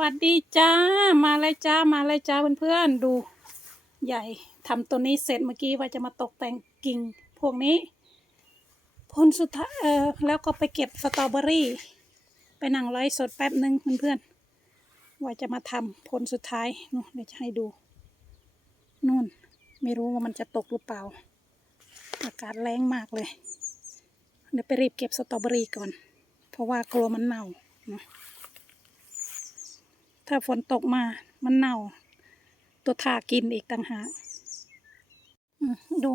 วัสดีจ้า มาเลยจ้า มาเลยจ้าเพื่อนๆ ดูใหญ่ทำตัวนี้เสร็จเมื่อกี้ว่าจะมาตกแต่งกิ่งพวกนี้ผลสุดท้ายเออแล้วก็ไปเก็บสตรอเบอรี่ ไปนั่งไลฟ์สดแป๊บหนึ่งเพื่อนๆ ว่าจะมาทำผลสุดท้ายนู่นเดี๋ยวจะให้ดูนู่นไม่รู้ว่ามันจะตกหรือเปล่า อากาศแรงมากเลย เดี๋ยวไปรีบเก็บสตรอเบอรี่ก่อน เพราะว่ากลัวมันเน่าเนอะ ถ้าฝนตกมา มันเน่า ตัวทากินอีกต่างหากดู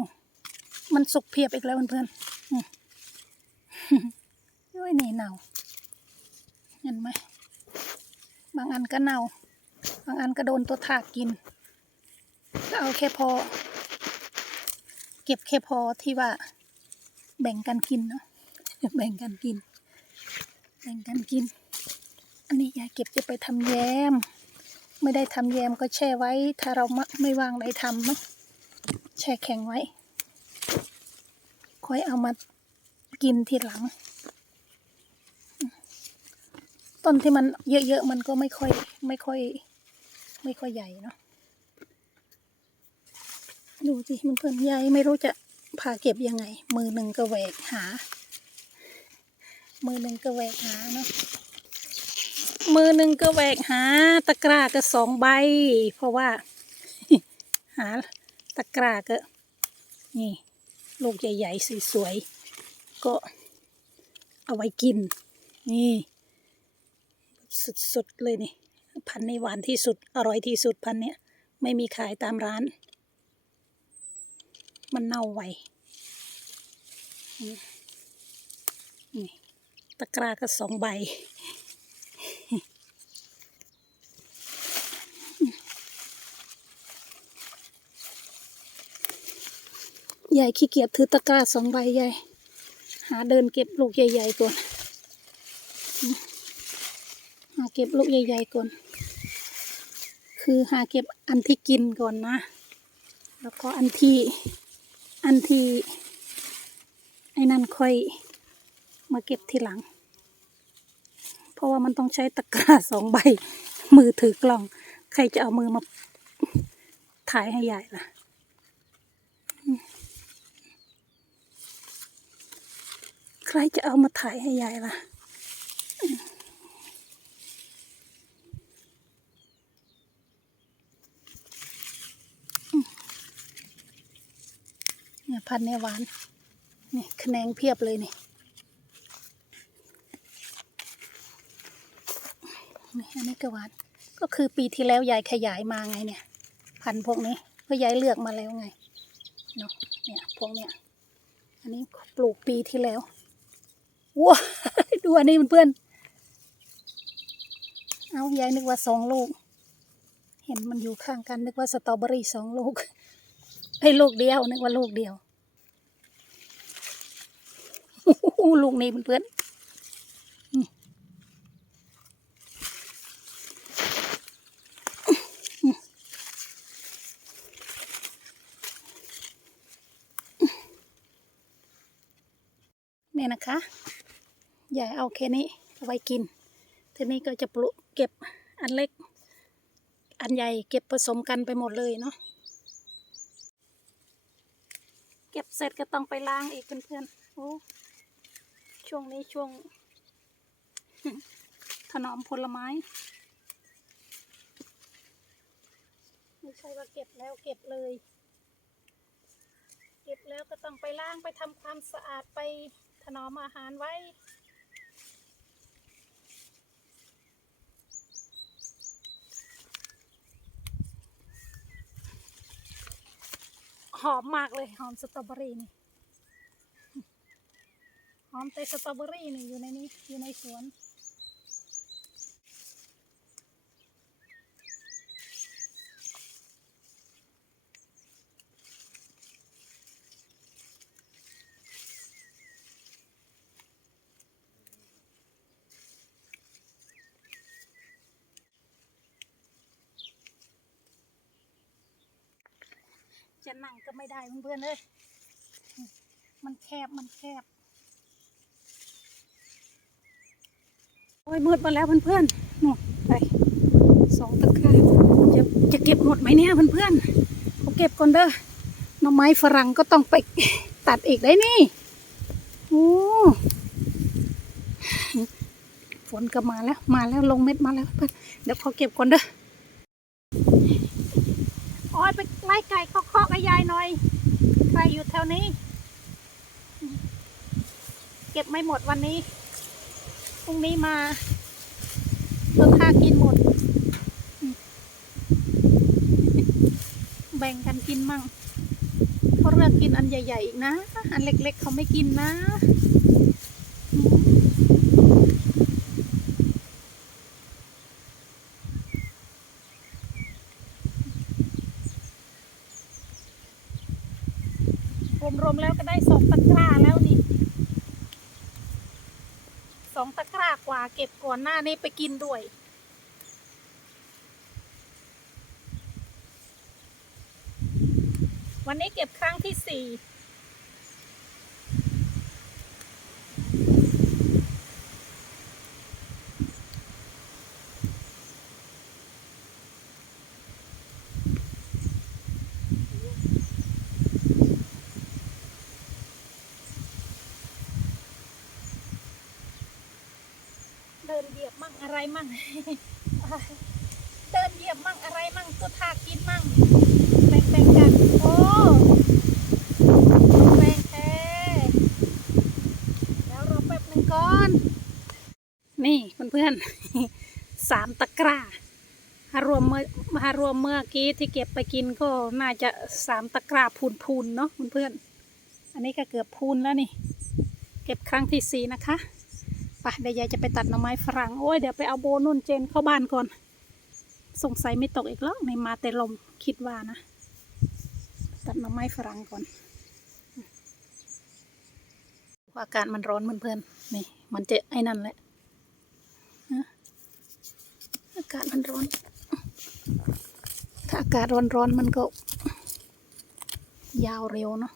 มันสุกเพียบอีกแล้วเพื่อนๆอืมด้วยนี่เน่า เห็นไหม บางอันก็เน่า บางอันก็โดนตัวทากกิน ก็เอาแค่พอ เก็บแค่พอที่ว่า แบ่งกันกินเนาะ แบ่งกันกิน แบ่งกันกิน อันนี้ยายเก็บจะไปทำแยม ไม่ได้ทำแยมก็แช่ไว้ ถ้าเราไม่ไม่ว่างได้ทำเนาะแช่แข็งไว้ ค่อยเอามากินทีหลัง ต้นที่มันเยอะๆมันก็ไม่ค่อยไม่ค่อย ไม่ค่อยใหญ่เนาะดูสิมันเพื่อนๆยายไม่รู้จะพาเก็บยังไง มือหนึ่งก็แหวกหา มือหนึ่งก็แหวกหาเนาะ มือหนึ่งก็แหวกหา ตะกร้าก็สองใบ เพราะว่า หาตะกร้าก็ นี่ ลูกใหญ่ๆสวยๆ ก็เอาไว้กิน นี่สุดๆเลยนี่ พันนี้หวานที่สุด อร่อยที่สุดพันเนี้ย ไม่มีขายตามร้าน มันเน่าไวนี่ตะกร้าก็สองใบ ยายขี้เกียจถือตะกร้าสองใบยายหาเดินเก็บลูกใหญ่ๆก่อน หาเก็บลูกใหญ่ๆก่อน คือหาเก็บอันที่กินก่อนนะ แล้วก็อันที่ อันที่ไอ้นั่นค่อยมาเก็บทีหลัง เพราะว่ามันต้องใช้ตะกร้าสองใบ มือถือกล้อง ใครจะเอามือมาถ่ายให้ยายล่ะ ใครจะเอามาถ่ายให้ยายล่ะเนี่ยพันธุ์เนี่ยหวาน นี่คะแขนงเพียบเลยนี่ อันนี้ก็หวานก็คือปีที่แล้วยายขยายมาไงเนี่ย พันพวกนี้ก็ยายเลือกมาแล้วไงเนาะเนี่ยพวกเนี้ยอันนี้ปลูกปีที่แล้วว้าดูอันนี้เพื่อนเอายายนึกว่าสองลูก เห็นมันอยู่ข้างกันนึกว่าสตรอเบอรี่สองลูกให้ลูกเดียวนึกว่าลูกเดียวลูกนี้เพื่อน เนี่ยนะคะยายเอาแค่นี้เอาไว้กิน ทีนี้ก็จะปลูกเก็บอันเล็ก อันใหญ่เก็บผสมกันไปหมดเลยเนาะ เก็บเสร็จก็ต้องไปล้างอีกเพื่อนๆ โอ้ ช่วงนี้ช่วง ถนอมผลไม้ ไม่ใช่ว่าเก็บแล้วเก็บเลย เก็บแล้วก็ต้องไปล้างไปทำความสะอาดไป ถนอมอาหารไว้หอมมากเลยหอมสตรอเบอรี่นี่หอมแต่สตรอเบอรี่นี่อยู่ในนี้อยู่ในสวน จะนั่งก็ไม่ได้เพื่อนๆเลยมันแคบมันแคบ โอ้ยมืดมาแล้วเพื่อนๆนู่นไปก็บหมดไหมเนี่ยเพื่อนๆเขาเก็บก่อนเด้อหน่อไม้ฝรั่งก็ต้องไปตัดอีกได้นี่โอ้ฝนก็มาแล้วมาแล้วลงเม็ดมาแล้วเพื่อนเดี๋ยวเขาเก็บก่อนเด้อโอ้ยไปไล่ไก่เคาะๆกับยายหน่อย ไปอยู่แถวนี้ เก็บไม่หมดวันนี้ พรุ่งนี้มาเพื่อค่ากินหมด แบ่งกันกินมั่งเขาเลือกกินอันใหญ่ๆอีกนะ อันเล็กๆเขาไม่กินนะ มแล้วก็ได้สองตะกร้าแล้วนี่สองตะกร้ากว่าเก็บก่อนหน้านี้ไปกินด้วย วันนี้เก็บครั้งที่สี่ เดินเหยียบมั่งอะไรมั่ง เดินเหยียบมั่งอะไรมั่งตัวทากินมั่งแบ่งๆกันโอ้แบ่งแท้แล้วรอแป๊บหนึ่งก่อน นี่เพื่อนๆสามตะกร้าถ้ารวมเมื่อถ้ารวมเมื่อกี้ที่เก็บไปกินก็น่าจะสามตะกร้าพูนๆเนาะเพื่อนๆอันนี้ก็เกือบพูนแล้วนี่ เก็บครั้งที่สี่นะคะ ไปเดี๋ยวยายจะไปตัดหน่อไม้ฝรั่ง โอ้ย เดี๋ยวไปเอาโบนุ่นเจนเข้าบ้านก่อน สงสัยไม่ตกอีกแล้วในมาแต่ลมคิดว่านะ ตัดหน่อไม้ฝรั่งก่อน อากาศมันร้อนเพื่อนๆ นี่ มันจะไอ้นั่นแหละฮะอากาศมันร้อน ถ้าอากาศร้อนๆ มันก็ ยาวเร็วเนาะ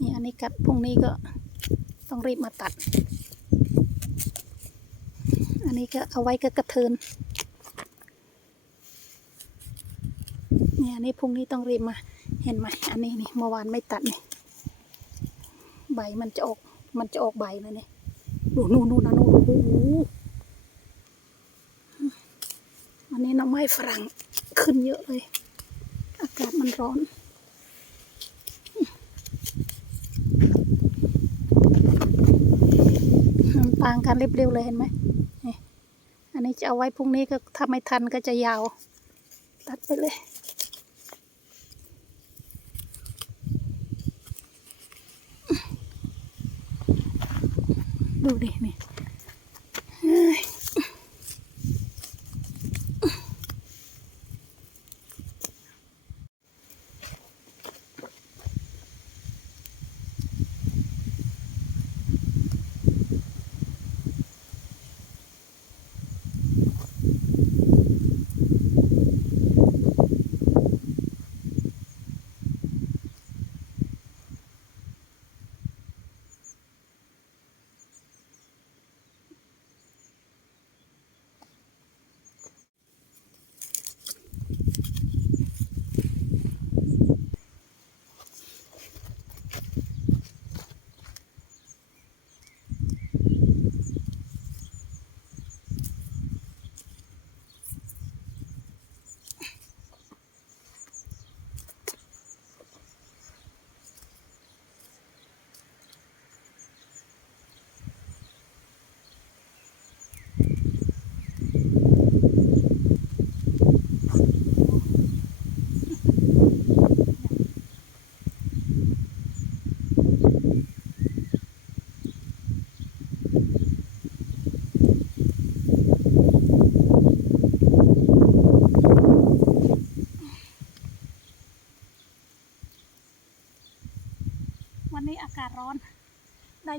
นี่อันนี้กัดพรุ่งนี้ก็ ต้องรีบมาตัด อันนี้ก็เอาไว้ก็กระเทินเนี่ยนนี้พรุ่งนี้ต้องรีบมา เห็นไหมอันนี้นี่เมื่อวานไม่ตัดนี่ใบมันจะออก มันจะออกใบแล้วนี่ดูนู่นนู่นนะนู่นโอ้โหอันนี้น้ำไม้ฝรั่งขึ้นเยอะเลย อากาศมันร้อน มัน ต่างกันเร็วๆเลยเห็นไหมนี่อันนี้จะเอาไว้พรุ่งนี้ก็ถ้าไม่ทันก็จะยาว ตัดไปเลย ดูดินี่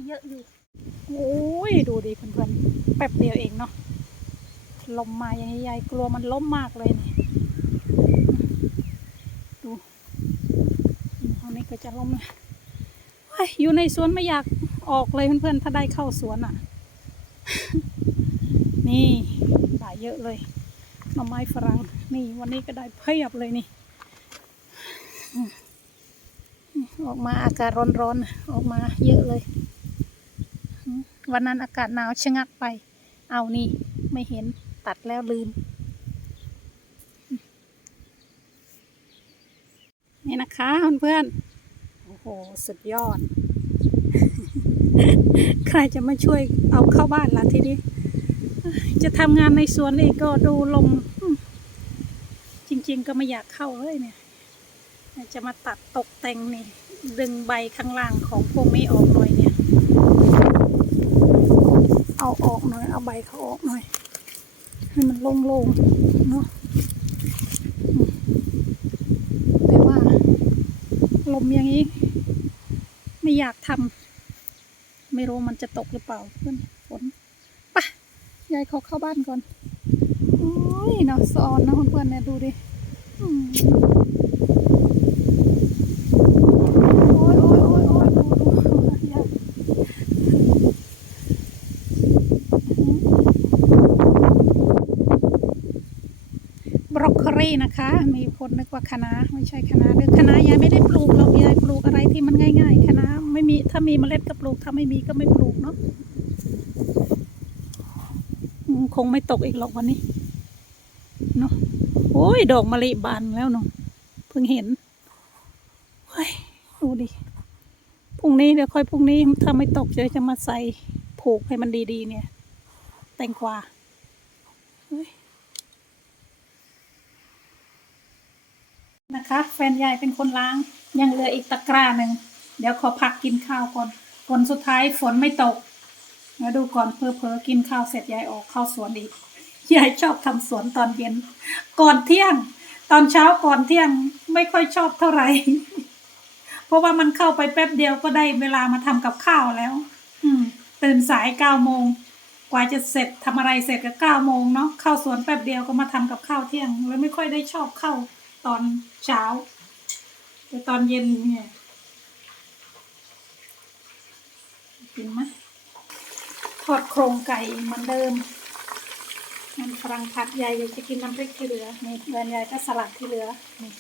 เยอะอยู่โอ้ยดูดิเพื่อนๆแป๊บเดียวเองเนาะลมมาอย่างนี้ยายกลัวมันล้มมากเลยนี่ดูตอนนี้ก็จะล้มเลยเฮ้ยอยู่ในสวนไม่อยากออกเลยเพื่อนๆถ้าได้เข้าสวนอะ นี่ได้เยอะเลยหน่อไม้ฝรั่งนี่วันนี้ก็ได้เพียบเลยนี่ออกมาอากาศร้อนๆออกมาเยอะเลย วันนั้นอากาศหนาวชะงักไป เอานี่ไม่เห็นตัดแล้วลืม นี่นะคะเพื่อนๆโอ้โห สุดยอด ใครจะมาช่วยเอาเข้าบ้านล่ะทีนี้ จะทำงานในสวนเองก็ดูลมจริง ๆ ก็ไม่อยากเข้าเลยเนี่ย จะมาตัดตกแต่งนี่ดึงใบข้างล่างของพวกนี้ออกหน่อย เอาออกหน่อย เอาใบเขาออกหน่อย ให้มันโล่งๆเนาะแต่ว่า ลมอย่างนี้ ไม่อยากทำไม่รู้มันจะตกหรือเปล่าเพื่อนฝนปะยายเขาเข้าบ้านก่อนโอ้ยเนาะสอนนะเพื่อนๆเนี่ยดูดิอืมโอ้ยโอ้ยโอ้ยโอ้ยดูดูยายบรอกโคลีนะคะ มี คนนึกว่าคะน้าไม่ใช่คะน้าเด้อคะน้ายายไม่ได้ปลูกหรอยายปลูกอะไรที่มันง่ายๆคะน้าไม่มีถ้ามีเมล็ดก็ปลูกถ้าไม่มีก็ไม่ปลูกเนาะคงไม่ตกอีกหรอกวันนี้เนาะโอ้ยดอกมะลิบานแล้วเนาะเพิ่งเห็นเฮ้ยดูดิพรุ่งนี้เดี๋ยวค่อยพรุ่งนี้ถ้าไม่ตกเดี๋ยวจะมาใส่ผูกให้มันดีๆ เนี่ย แตงกวาเฮ้ย นะคะ แฟนยายเป็นคนล้าง ยังเหลืออีกตะกร้าหนึ่ง เดี๋ยวขอพักกินข้าวก่อนฝนสุดท้ายฝนไม่ตกแล้วดูก่อนเพอเพอกินข้าวเสร็จยายออกเข้าสวนอีก ยายชอบทำสวนตอนเย็น ก่อนเที่ยง ตอนเช้าก่อนเที่ยงไม่ค่อยชอบเท่าไหร่ เพราะว่ามันเข้าไปแป๊บเดียวก็ได้เวลามาทำกับข้าวแล้ว อืมตื่นสายเก้าโมงกว่าจะเสร็จทำอะไรเสร็จก็เก้าโมงเนาะเข้าสวนแป๊บเดียวก็มาทำกับข้าวเที่ยงเลยไม่ค่อยได้ชอบเข้า ตอนเช้าแต่ตอนเย็นเนี่ยกินไหมทอดโครงไก่เหมือนเดิมน้ำฝรั่งผัดยายอยากจะกินน้ำพริกที่เหลือนี่เดือนยายก็สลัดที่เหลือนี่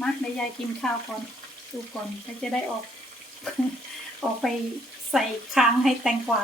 มาเดี๋ยวยายกินข้าวก่อนดูก่อนก็จะได้ออก ออกไปใส่ค้างให้แตงกวา